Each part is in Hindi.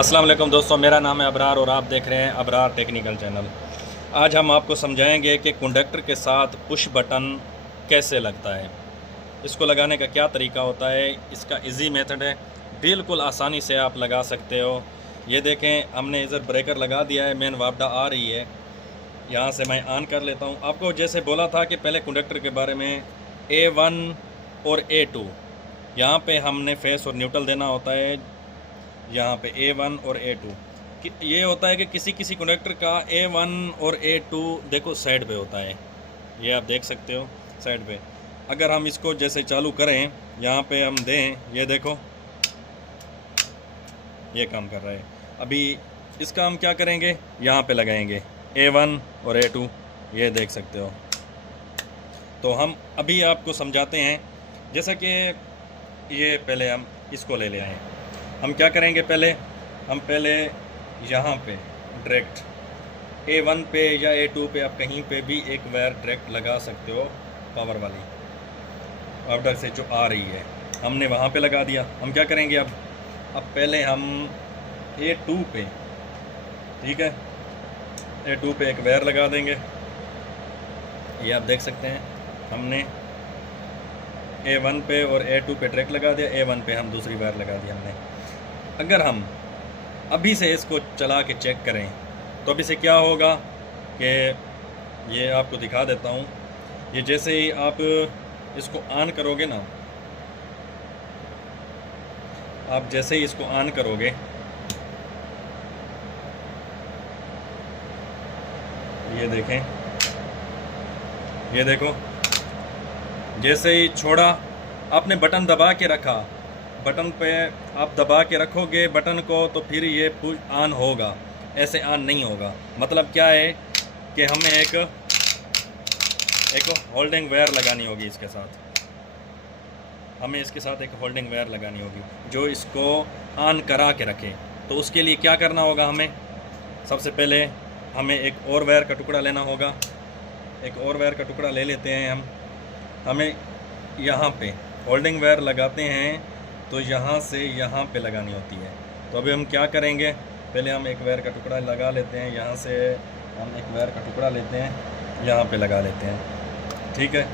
अस्सलाम वालेकुम दोस्तों, मेरा नाम है अबरार और आप देख रहे हैं अबरार टेक्निकल चैनल। आज हम आपको समझाएंगे कि कंडक्टर के साथ पुश बटन कैसे लगता है, इसको लगाने का क्या तरीका होता है। इसका इजी मेथड है, बिल्कुल आसानी से आप लगा सकते हो। ये देखें, हमने इधर ब्रेकर लगा दिया है, मेन वापडा आ रही है। यहाँ से मैं ऑन कर लेता हूँ। आपको जैसे बोला था कि पहले कंडक्टर के बारे में A1 और A2, यहाँ पे हमने फेस और न्यूट्रल देना होता है। यहाँ पे A1 और A2 ये होता है कि किसी किसी कंडक्टर का A1 और A2 देखो साइड पे होता है, ये आप देख सकते हो साइड पे। अगर हम इसको जैसे चालू करें, यहाँ पे हम दें, ये देखो ये काम कर रहा है। अभी इसका हम क्या करेंगे, यहाँ पे लगाएंगे A1 और A2, ये देख सकते हो। तो हम अभी आपको समझाते हैं। जैसा कि ये पहले हम इसको ले आए, हम क्या करेंगे, हम पहले यहाँ पे डायरेक्ट A1 पे या A2 पे आप कहीं पे भी एक वायर डायरेक्ट लगा सकते हो, पावर वाली ऑर्डर से जो आ रही है, हमने वहाँ पे लगा दिया। हम क्या करेंगे अब पहले हम A2 पे, ठीक है, A2 पे एक वायर लगा देंगे। ये आप देख सकते हैं, हमने A1 पे और A2 पे डायरेक्ट लगा दिया, A1 पे हम दूसरी वायर लगा दी हमने। अगर हम अभी से इसको चला के चेक करें तो अभी से क्या होगा कि ये आपको दिखा देता हूँ। ये जैसे ही आप इसको ऑन करोगे ना, आप जैसे ही इसको ऑन करोगे, ये देखें, ये देखो, जैसे ही छोड़ा, आपने बटन दबा के रखा, बटन पे आप दबा के रखोगे बटन को, तो फिर ये पुश ऑन होगा, ऐसे ऑन नहीं होगा। मतलब क्या है कि हमें एक होल्डिंग वायर लगानी होगी इसके साथ, हमें इसके साथ एक होल्डिंग वायर लगानी होगी जो इसको ऑन करा के रखे। तो उसके लिए क्या करना होगा, हमें सबसे पहले हमें एक और वायर का टुकड़ा लेना होगा। एक और वायर का टुकड़ा ले लेते हैं हमें यहाँ पे होल्डिंग वायर लगाते हैं तो यहाँ से यहाँ पे लगानी होती है। तो अभी हम क्या करेंगे, पहले हम एक वायर का टुकड़ा लगा लेते हैं, यहाँ से हम एक वायर का टुकड़ा लेते हैं, यहाँ पे लगा लेते हैं, ठीक है।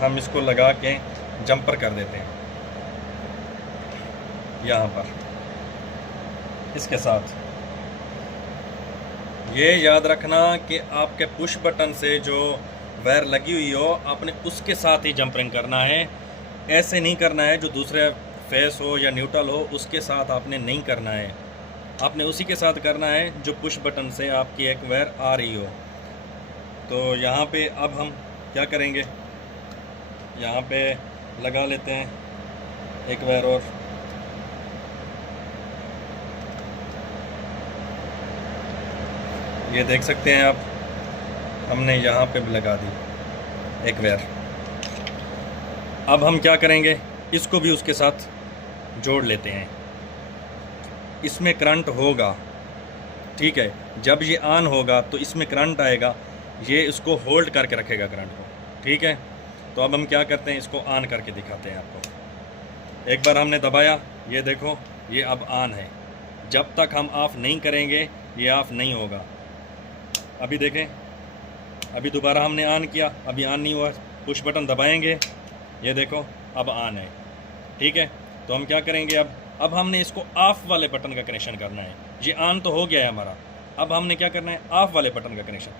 हम इसको लगा के जंपर कर देते हैं यहाँ पर इसके साथ। ये याद रखना कि आपके पुश बटन से जो वायर लगी हुई हो, आपने उसके साथ ही जंपरिंग करना है। ऐसे नहीं करना है जो दूसरे फेस हो या न्यूट्रल हो उसके साथ आपने नहीं करना है, आपने उसी के साथ करना है जो पुश बटन से आपकी एक वायर आ रही हो। तो यहाँ पे अब हम क्या करेंगे, यहाँ पे लगा लेते हैं एक वायर और, ये देख सकते हैं आप, हमने यहाँ पे भी लगा दी एक वायर। अब हम क्या करेंगे, इसको भी उसके साथ जोड़ लेते हैं। इसमें करंट होगा, ठीक है, जब ये ऑन होगा तो इसमें करंट आएगा, ये इसको होल्ड करके रखेगा करंट को, ठीक है। तो अब हम क्या करते हैं, इसको ऑन करके दिखाते हैं आपको। एक बार हमने दबाया, ये देखो ये अब ऑन है। जब तक हम ऑफ़ नहीं करेंगे ये ऑफ़ नहीं होगा। अभी देखें, अभी दोबारा हमने ऑन किया, अभी ऑन नहीं हुआ, पुश बटन दबाएंगे, ये देखो अब ऑन है, ठीक है। तो हम क्या करेंगे, अब हमने इसको ऑफ़ वाले बटन का कनेक्शन करना है। ये ऑन तो हो गया है हमारा, अब हमने क्या करना है, ऑफ़ वाले बटन का कनेक्शन।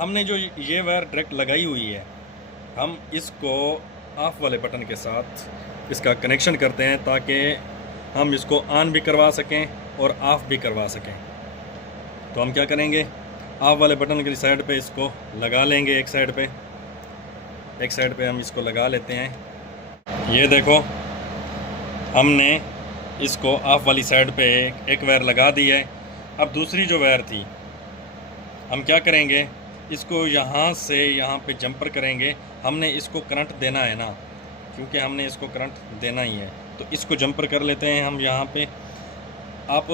हमने जो ये वायर डायरेक्ट लगाई हुई है, हम इसको ऑफ़ वाले बटन के साथ इसका कनेक्शन करते हैं ताकि हम इसको ऑन भी करवा सकें और ऑफ़ भी करवा सकें। तो हम क्या करेंगे, ऑफ़ वाले बटन की साइड पे इसको लगा लेंगे, एक साइड पे हम इसको लगा लेते हैं। ये देखो, हमने इसको ऑफ़ वाली साइड पे एक वायर लगा दी है। अब दूसरी जो वायर थी, हम क्या करेंगे, इसको यहाँ से यहाँ पे जंपर करेंगे। हमने इसको करंट देना है ना, क्योंकि हमने इसको करंट देना ही है, तो इसको जंपर कर लेते हैं हम यहाँ पे। आप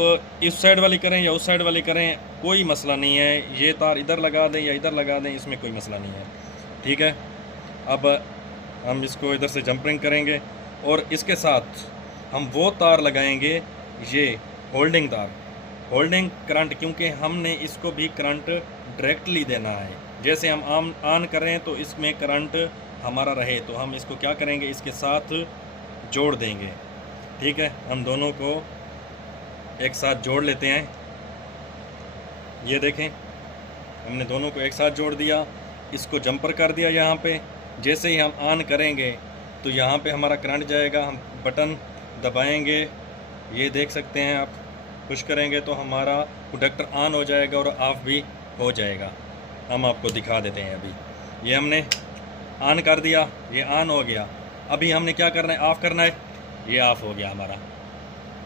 इस साइड वाली करें या उस साइड वाली करें, कोई मसला नहीं है। ये तार इधर लगा दें या इधर लगा दें, इसमें कोई मसला नहीं है, ठीक है। अब हम इसको इधर से जंपरिंग करेंगे और इसके साथ हम वो तार लगाएंगे, ये होल्डिंग तार, होल्डिंग करंट, क्योंकि हमने इसको भी करंट डायरेक्टली देना है। जैसे हम ऑन कर रहे हैं तो इसमें करंट हमारा रहे, तो हम इसको क्या करेंगे, इसके साथ जोड़ देंगे। ठीक है, हम दोनों को एक साथ जोड़ लेते हैं। ये देखें, हमने दोनों को एक साथ जोड़ दिया, इसको जंपर कर दिया यहाँ पे। जैसे ही हम ऑन करेंगे तो यहाँ पे हमारा करंट जाएगा, हम बटन दबाएंगे, ये देख सकते हैं आप, पुश करेंगे तो हमारा प्रोडक्टर ऑन हो जाएगा और ऑफ़ भी हो जाएगा। हम आपको दिखा देते हैं। अभी ये हमने ऑन कर दिया, ये ऑन हो गया। अभी हमने क्या करना है, ऑफ़ करना है। ये ऑफ़ हो गया हमारा,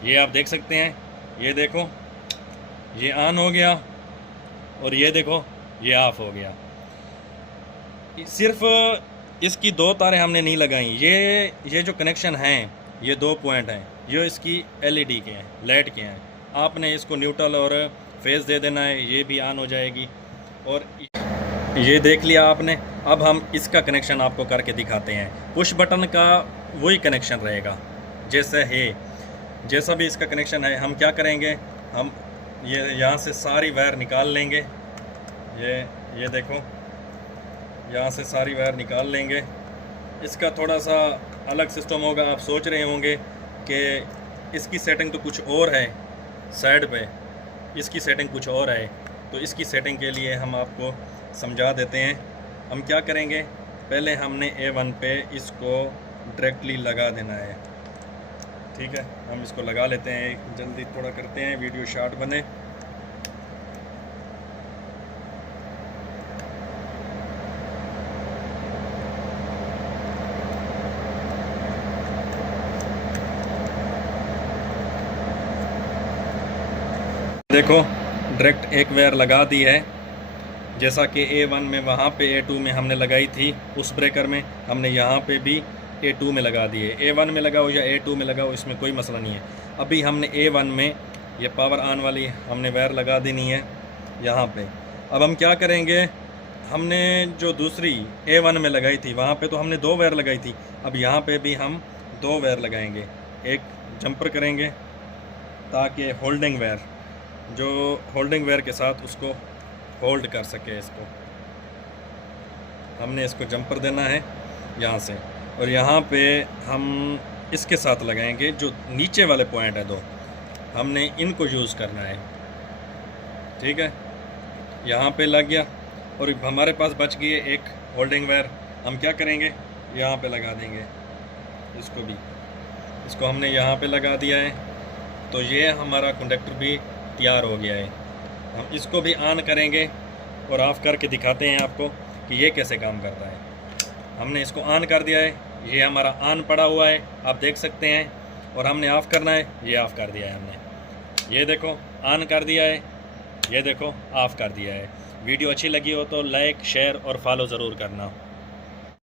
ये आप देख सकते हैं। ये देखो, ये ऑन हो गया और ये देखो, ये ऑफ़ हो गया। सिर्फ इसकी 2 तारें हमने नहीं लगाई, ये जो कनेक्शन हैं, ये 2 पॉइंट हैं, ये इसकी एलईडी के हैं, लाइट के हैं। आपने इसको न्यूट्रल और फेस दे देना है, ये भी ऑन हो जाएगी। और ये देख लिया आपने। अब हम इसका कनेक्शन आपको करके दिखाते हैं। पुश बटन का वही कनेक्शन रहेगा जैसा है, जैसा भी इसका कनेक्शन है। हम क्या करेंगे, हम ये यहाँ से सारी वायर निकाल लेंगे। ये देखो, यहाँ से सारी वायर निकाल लेंगे। इसका थोड़ा सा अलग सिस्टम होगा। आप सोच रहे होंगे कि इसकी सेटिंग तो कुछ और है, साइड पे इसकी सेटिंग कुछ और है। तो इसकी सेटिंग के लिए हम आपको समझा देते हैं। हम क्या करेंगे, पहले हमने A1 पे इसको डायरेक्टली लगा देना है। ठीक है, हम इसको लगा लेते हैं, जल्दी थोड़ा करते हैं, वीडियो शॉर्ट बने। देखो, डायरेक्ट एक वायर लगा दी है, जैसा कि A1 में वहाँ पे A2 में हमने लगाई थी। उस ब्रेकर में हमने यहाँ पे भी A2 में लगा दी है। A1 में लगाओ या A2 में लगाओ, इसमें कोई मसला नहीं है। अभी हमने A1 में ये पावर ऑन वाली हमने वायर लगा देनी है यहाँ पे। अब हम क्या करेंगे, हमने जो दूसरी A1 में लगाई थी वहाँ पे तो हमने 2 वायर लगाई थी। अब यहाँ पे भी हम 2 वायर लगाएंगे, एक जंपर करेंगे ताकि होल्डिंग वायर, जो होल्डिंग वायर के साथ उसको होल्ड कर सके। इसको हमने इसको जंपर देना है यहाँ से, और यहाँ पे हम इसके साथ लगाएंगे जो नीचे वाले पॉइंट है 2, हमने इनको यूज़ करना है। ठीक है, यहाँ पे लग गया और हमारे पास बच गई है एक होल्डिंग वायर। हम क्या करेंगे, यहाँ पे लगा देंगे इसको भी। इसको हमने यहाँ पे लगा दिया है, तो ये हमारा कंडक्टर भी तैयार हो गया है। हम इसको भी ऑन करेंगे और ऑफ़ करके दिखाते हैं आपको कि ये कैसे काम करता है। हमने इसको ऑन कर दिया है, ये हमारा ऑन पड़ा हुआ है, आप देख सकते हैं। और हमने ऑफ़ करना है, ये ऑफ़ कर दिया है हमने। ये देखो, ऑन कर दिया है, ये देखो ऑफ़ कर दिया है। वीडियो अच्छी लगी हो तो लाइक, शेयर और फॉलो ज़रूर करना।